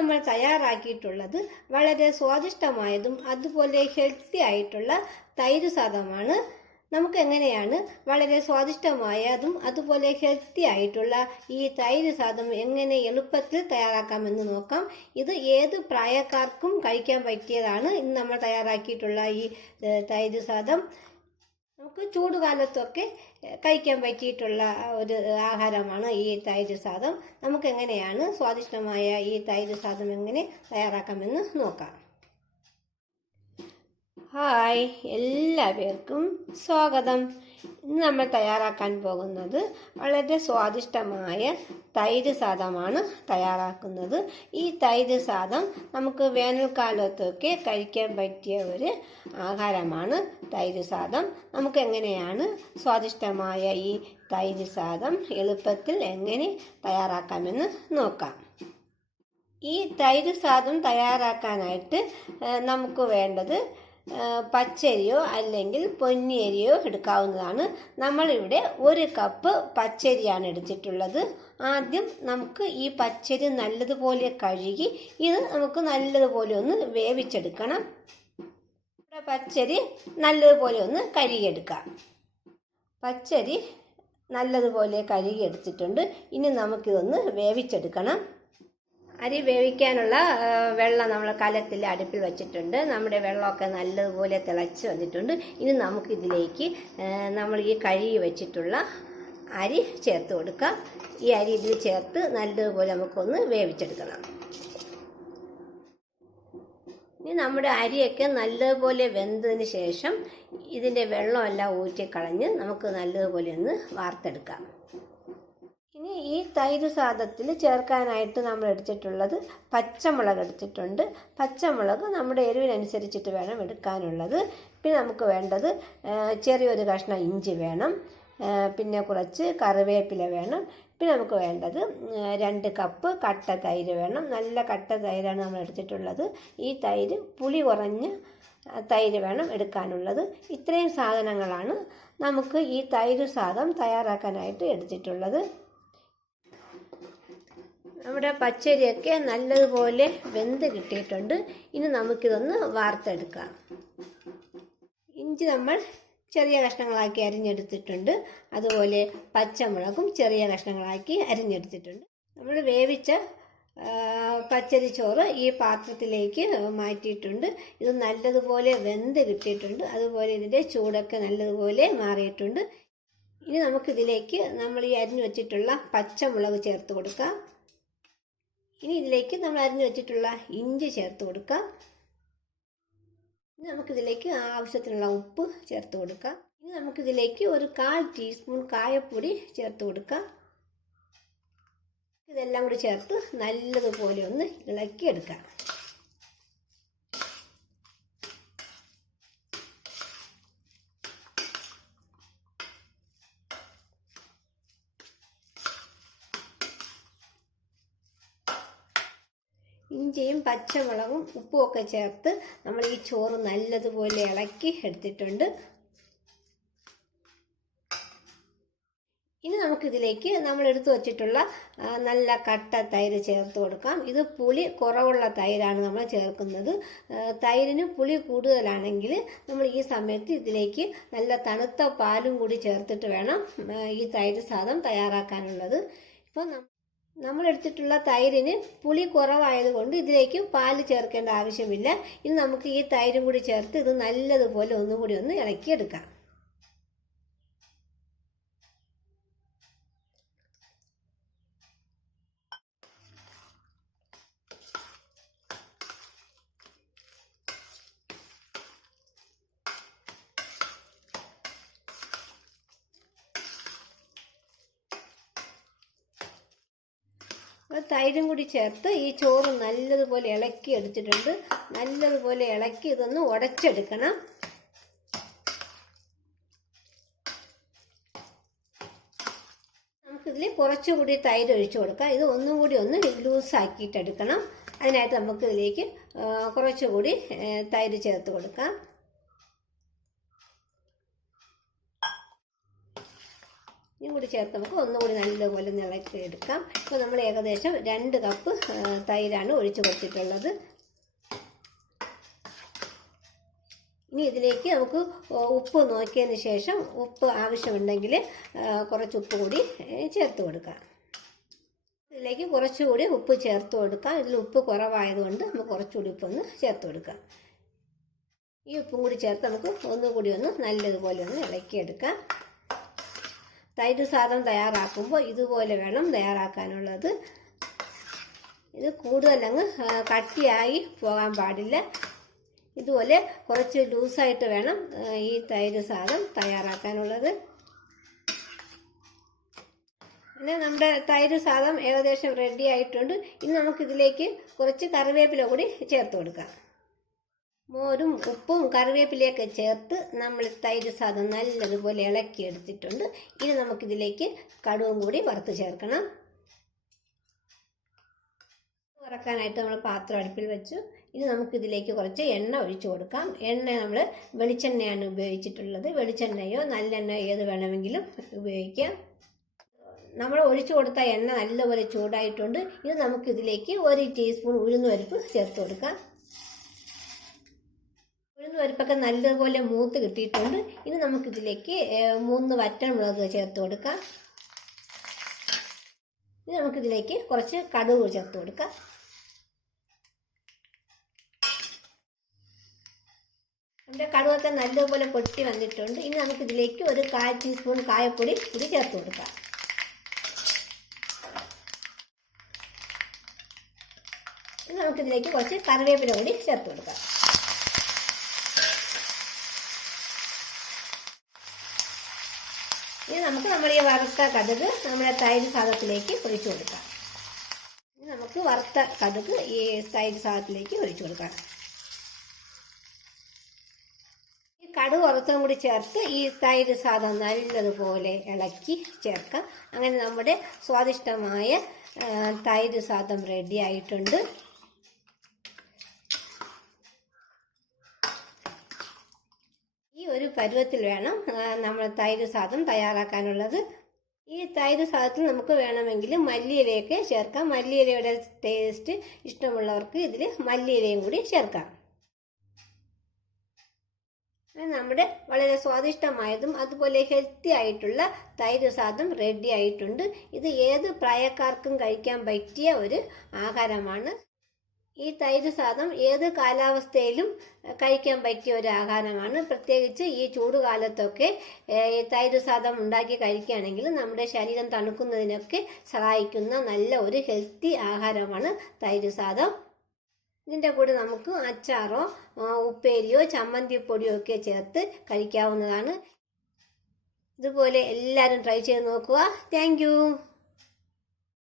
നമ്മൾ തയ്യാറാക്കിയിട്ടുള്ളത് വളരെ സ്വാദിഷ്ടമായതും അതുപോലെ ഹെൽത്തി ആയിട്ടുള്ള തൈര് സാധമാണ് നമുക്ക് എങ്ങനെയാണ് വളരെ സ്വാദിഷ്ടമായതും അതുപോലെ ഹെൽത്തി ആയിട്ടുള്ള ഈ തൈര് സാദം എങ്ങനെ എളുപ്പത്തിൽ തയ്യാറാക്കാമെന്ന് നോക്കാം. ഇത് ഏത് പ്രായക്കാർക്കും കഴിക്കാൻ പറ്റിയതാണ്. ഇന്ന് നമ്മൾ തയ്യാറാക്കിയിട്ടുള്ള ഈ തൈര് സാദം നമുക്ക് ചൂടുകാലത്തൊക്കെ കഴിക്കാൻ പറ്റിയിട്ടുള്ള ഒരു ആഹാരമാണ് ഈ തൈര് സാദം നമുക്ക് എങ്ങനെയാണ് സ്വാദിഷ്ടമായ ഈ തൈര് സാദം എങ്ങനെ തയ്യാറാക്കാമെന്ന് നോക്കാം. ഹായ് എല്ലാവർക്കും സ്വാഗതം. ഇന്ന് നമ്മൾ തയ്യാറാക്കാൻ പോകുന്നത് വളരെ സ്വാദിഷ്ടമായ തൈര് സാദമാണ് തയ്യാറാക്കുന്നത്. ഈ തൈര് സാദം നമുക്ക് വേനൽക്കാലത്തൊക്കെ കഴിക്കാൻ പറ്റിയ ഒരു ആഹാരമാണ് തൈര് സാദം നമുക്ക് എങ്ങനെയാണ് സ്വാദിഷ്ടമായ ഈ തൈര് സാദം എളുപ്പത്തിൽ എങ്ങനെ തയ്യാറാക്കാമെന്ന് നോക്കാം. ഈ തൈര് സാദം തയ്യാറാക്കാനായിട്ട് നമുക്ക് വേണ്ടത് പച്ചരിയോ അല്ലെങ്കിൽ പൊന്നിയരിയോ എടുക്കാവുന്നതാണ്. നമ്മളിവിടെ ഒരു കപ്പ് പച്ചരിയാണ് എടുത്തിട്ടുള്ളത്. ആദ്യം നമുക്ക് ഈ പച്ചരി നല്ലതുപോലെ കഴുകി ഇത് നമുക്ക് നല്ലതുപോലെ ഒന്ന് വേവിച്ചെടുക്കണം. ഇവിടെ പച്ചരി നല്ലതുപോലെ ഒന്ന് കഴുകിയെടുക്കാം. പച്ചരി നല്ലതുപോലെ കഴുകിയെടുത്തിട്ടുണ്ട്. ഇനി നമുക്കിതൊന്ന് വേവിച്ചെടുക്കണം. അരി വേവിക്കാനുള്ള വെള്ളം നമ്മൾ കലത്തിൽ അടുപ്പിൽ വെച്ചിട്ടുണ്ട്. നമ്മുടെ വെള്ളമൊക്കെ നല്ലതുപോലെ തിളച്ച് വന്നിട്ടുണ്ട്. ഇനി നമുക്കിതിലേക്ക് നമ്മൾ ഈ കഴുകി വെച്ചിട്ടുള്ള അരി ചേർത്ത് കൊടുക്കാം. ഈ അരി ഇതിൽ ചേർത്ത് നല്ലതുപോലെ നമുക്കൊന്ന് വേവിച്ചെടുക്കണം. ഇനി നമ്മുടെ അരിയൊക്കെ നല്ലതുപോലെ വെന്തതിന് ശേഷം ഇതിന്റെ വെള്ളമെല്ലാം ഊറ്റിക്കളഞ്ഞ് നമുക്ക് നല്ലതുപോലെ ഒന്ന് വാർത്തെടുക്കാം. ഇനി ഈ തൈര് സാദത്തിൽ ചേർക്കാനായിട്ട് നമ്മൾ എടുത്തിട്ടുള്ളത് പച്ചമുളക് എടുത്തിട്ടുണ്ട്. പച്ചമുളക് നമ്മുടെ എരിവിനനുസരിച്ചിട്ട് വേണം എടുക്കാനുള്ളത്. പിന്നെ നമുക്ക് വേണ്ടത് ചെറിയൊരു കഷ്ണം ഇഞ്ചി വേണം. പിന്നെ കുറച്ച് കറിവേപ്പില വേണം. പിന്നെ നമുക്ക് വേണ്ടത് രണ്ട് കപ്പ് കട്ട തൈര് വേണം. നല്ല കട്ട തൈരാണ് നമ്മൾ എടുത്തിട്ടുള്ളത്. ഈ തൈര് പുളി കുറഞ്ഞ തൈര് വേണം എടുക്കാനുള്ളത്. ഇത്രയും സാധനങ്ങളാണ് നമുക്ക് ഈ തൈര് സാദം തയ്യാറാക്കാനായിട്ട് എടുത്തിട്ടുള്ളത്. നമ്മുടെ പച്ചരിയൊക്കെ നല്ലതുപോലെ വെന്ത് കിട്ടിയിട്ടുണ്ട്. ഇനി നമുക്കിതൊന്ന് വാർത്തെടുക്കാം. ഇഞ്ചി നമ്മൾ ചെറിയ കഷ്ണങ്ങളാക്കി അരിഞ്ഞെടുത്തിട്ടുണ്ട്. അതുപോലെ പച്ചമുളകും ചെറിയ കഷ്ണങ്ങളാക്കി അരിഞ്ഞെടുത്തിട്ടുണ്ട്. നമ്മൾ വേവിച്ച പച്ചരി ചോറ് ഈ പാത്രത്തിലേക്ക് മാറ്റിയിട്ടുണ്ട്. ഇത് നല്ലതുപോലെ വെന്ത് കിട്ടിയിട്ടുണ്ട്. അതുപോലെ ഇതിന്റെ ചൂടൊക്കെ നല്ലതുപോലെ മാറിയിട്ടുണ്ട്. ഇനി നമുക്കിതിലേക്ക് നമ്മൾ ഈ അരിഞ്ഞു വെച്ചിട്ടുള്ള പച്ചമുളക് ചേർത്ത് കൊടുക്കാം. ഇനി ഇതിലേക്ക് നമ്മൾ അരിഞ്ഞു വെച്ചിട്ടുള്ള ഇഞ്ചി ചേർത്ത് കൊടുക്കാം. ഇനി നമുക്കിതിലേക്ക് ആവശ്യത്തിനുള്ള ഉപ്പ് ചേർത്ത് കൊടുക്കാം. ഇനി നമുക്കിതിലേക്ക് ഒരു കാൽ ടീസ്പൂൺ കായപ്പൊടി ചേർത്ത് കൊടുക്കാം. ഇതെല്ലാം കൂടി ചേർത്ത് നല്ലതുപോലെ ഒന്ന് ഇളക്കിയെടുക്കാം. ഇഞ്ചിയും പച്ചമുളകും ഉപ്പും ഒക്കെ ചേർത്ത് നമ്മൾ ഈ ചോറ് നല്ലതുപോലെ ഇളക്കി എടുത്തിട്ടുണ്ട്. ഇനി നമുക്കിതിലേക്ക് നമ്മൾ എടുത്തു വച്ചിട്ടുള്ള നല്ല കട്ട തൈര് ചേർത്ത് കൊടുക്കാം. ഇത് പുളി കുറവുള്ള തൈരാണ് നമ്മൾ ചേർക്കുന്നത്. തൈരിന് പുളി കൂടുതലാണെങ്കിൽ നമ്മൾ ഈ സമയത്ത് ഇതിലേക്ക് നല്ല തണുത്ത പാലും കൂടി ചേർത്തിട്ട് വേണം ഈ തൈര് സാധം തയ്യാറാക്കാനുള്ളത്. ഇപ്പോൾ നമ്മൾ എടുത്തിട്ടുള്ള തൈരിന് പുളി കുറവായതുകൊണ്ട് ഇതിലേക്ക് പാൽ ചേർക്കേണ്ട ആവശ്യമില്ല. ഇനി നമുക്ക് ഈ തൈരും കൂടി ചേർത്ത് ഇത് നല്ലതുപോലെ ഒന്നുകൂടി ഒന്ന് ഇളക്കിയെടുക്കാം. തൈരും കൂടി ചേർത്ത് ഈ ചോറ് നല്ലതുപോലെ ഇളക്കി എടുത്തിട്ടുണ്ട്. നല്ലതുപോലെ ഇളക്കി ഇതൊന്ന് ഉടച്ചെടുക്കണം. നമുക്കിതിൽ കുറച്ചുകൂടി തൈര് ഒഴിച്ചു കൊടുക്കാം. ഇത് ഒന്നും കൂടി ഒന്ന് ലൂസാക്കിയിട്ടെടുക്കണം. അതിനായിട്ട് നമുക്കിതിലേക്ക് കുറച്ചുകൂടി തൈര് ചേർത്ത് കൊടുക്കാം. ഇതും കൂടി ചേർത്ത് നമുക്ക് ഒന്നുകൂടി നല്ലപോലെ ഒന്ന് ഇളക്കി എടുക്കാം ഇപ്പോൾ നമ്മൾ ഏകദേശം രണ്ട് കപ്പ് തൈരാണ് ഒഴിച്ച് കൊടുത്തിട്ടുള്ളത്. ഇനി ഇതിലേക്ക് നമുക്ക് ഉപ്പ് നോക്കിയതിന് ശേഷം ഉപ്പ് ആവശ്യമുണ്ടെങ്കിൽ കുറച്ച് ഉപ്പ് കൂടി ചേർത്ത് കൊടുക്കാം. ഇതിലേക്ക് കുറച്ചുകൂടി ഉപ്പ് ചേർത്ത് കൊടുക്കാം. ഇതിൽ ഉപ്പ് കുറവായതുകൊണ്ട് നമുക്ക് കുറച്ചുകൂടി ഉപ്പൊന്ന് ചേർത്ത് കൊടുക്കാം. ഈ ഉപ്പും കൂടി ചേർത്ത് നമുക്ക് ഒന്നുകൂടി ഒന്ന് നല്ലതുപോലെ ഒന്ന് ഇളക്കിയെടുക്കാം. തൈര് സാധനം തയ്യാറാക്കുമ്പോൾ ഇതുപോലെ വേണം തയ്യാറാക്കാനുള്ളത്. ഇത് കൂടുതൽ അങ്ങ് കട്ടിയായി പോകാൻ പാടില്ല. ഇതുപോലെ കുറച്ച് ലൂസായിട്ട് വേണം ഈ തൈര് സാധനം തയ്യാറാക്കാനുള്ളത്. പിന്നെ നമ്മുടെ തൈര് സാധനം ഏകദേശം റെഡി ആയിട്ടുണ്ട്. ഇനി നമുക്കിതിലേക്ക് കുറച്ച് കറിവേപ്പില കൂടി ചേർത്ത് കൊടുക്കാം. മോരും ഉപ്പും കറിവേപ്പിലയൊക്കെ ചേർത്ത് നമ്മൾ തൈര് സാധനം നല്ലതുപോലെ ഇളക്കി എടുത്തിട്ടുണ്ട്. ഇനി നമുക്കിതിലേക്ക് കടുവും കൂടി വറുത്ത് ചേർക്കണം. വറക്കാനായിട്ട് നമ്മൾ പാത്രം അടുപ്പിൽ വെച്ചു. ഇനി നമുക്കിതിലേക്ക് കുറച്ച് എണ്ണ ഒഴിച്ചു കൊടുക്കാം. എണ്ണ നമ്മൾ വെളിച്ചെണ്ണയാണ് ഉപയോഗിച്ചിട്ടുള്ളത്. വെളിച്ചെണ്ണയോ നല്ലെണ്ണയോ ഏത് വേണമെങ്കിലും ഉപയോഗിക്കാം. നമ്മൾ ഒഴിച്ചു കൊടുത്ത എണ്ണ നല്ലപോലെ ചൂടായിട്ടുണ്ട്. ഇത് നമുക്കിതിലേക്ക് ഒരു ടീസ്പൂൺ ഉഴുന്നുപരിപ്പ് ചേർത്ത് കൊടുക്കാം. ഉഴുന്നുപരിപ്പൊക്കെ നല്ലതുപോലെ മൂത്ത് കിട്ടിയിട്ടുണ്ട്. ഇനി നമുക്കിതിലേക്ക് മൂന്ന് വറ്റൻ മുളക് ചേർത്ത് കൊടുക്കാം. ഇനി നമുക്കിതിലേക്ക് കുറച്ച് കടുക് ചേർത്ത് കൊടുക്കാം. നമ്മുടെ കടുവൊക്കെ നല്ലതുപോലെ പൊട്ടി വന്നിട്ടുണ്ട്. ഇനി നമുക്കിതിലേക്ക് ഒരു കാൽ ടീസ്പൂൺ കായപ്പൊടി കൂടി ചേർത്ത് കൊടുക്കാം. ഇനി നമുക്കിതിലേക്ക് കുറച്ച് കറിവേപ്പില കൂടി ചേർത്ത് കൊടുക്കാം. നമുക്ക് നമ്മുടെ ഈ വറുത്ത കടുക് നമ്മുടെ തൈര് സാധത്തിലേക്ക് ഒഴിച്ചു കൊടുക്കാം. നമുക്ക് വറുത്ത കടുക് ഈ തൈര് സാധത്തിലേക്ക് ഒഴിച്ചു കൊടുക്കാം. ഈ കടുക് കൂടി ചേർത്ത് ഈ തൈര് സാധം നല്ലതുപോലെ ഇളക്കി ചേർക്കാം. അങ്ങനെ നമ്മുടെ സ്വാദിഷ്ടമായ തൈര് സാധം റെഡി ആയിട്ടുണ്ട് ഈ ഒരു പരുവത്തിൽ വേണം നമ്മൾ തൈര് സാദം തയ്യാറാക്കാനുള്ളത്. ഈ തൈര് സാദത്തിൽ നമുക്ക് വേണമെങ്കിൽ മല്ലിയിലയൊക്കെ ചേർക്കാം. മല്ലിയിലയുടെ ടേസ്റ്റ് ഇഷ്ടമുള്ളവർക്ക് ഇതിൽ മല്ലിയിലയും കൂടി ചേർക്കാം. നമ്മുടെ വളരെ സ്വാദിഷ്ടമായതും അതുപോലെ ഹെൽത്തി ആയിട്ടുള്ള തൈര് സാദം റെഡി ആയിട്ടുണ്ട്. ഇത് ഏത് പ്രായക്കാർക്കും കഴിക്കാൻ പറ്റിയ ഒരു ആഹാരമാണ്. ഈ തൈര് സാദം ഏത് കാലാവസ്ഥയിലും കഴിക്കാൻ പറ്റിയ ഒരു ആഹാരമാണ്. പ്രത്യേകിച്ച് ഈ ചൂടുകാലത്തൊക്കെ ഈ തൈര് സാദം ഉണ്ടാക്കി കഴിക്കുകയാണെങ്കിൽ നമ്മുടെ ശരീരം തണുക്കുന്നതിനൊക്കെ സഹായിക്കുന്ന നല്ല ഒരു ഹെൽത്തി ആഹാരമാണ് തൈര് സാദം ഇതിന്റെ കൂടെ നമുക്ക് അച്ചാറോ ഉപ്പേരിയോ ഉപ്പേരിയോ ചമ്മന്തിപ്പൊടിയോ ഒക്കെ ചേർത്ത് കഴിക്കാവുന്നതാണ്. ഇതുപോലെ എല്ലാവരും ട്രൈ ചെയ്ത് നോക്കുക. താങ്ക്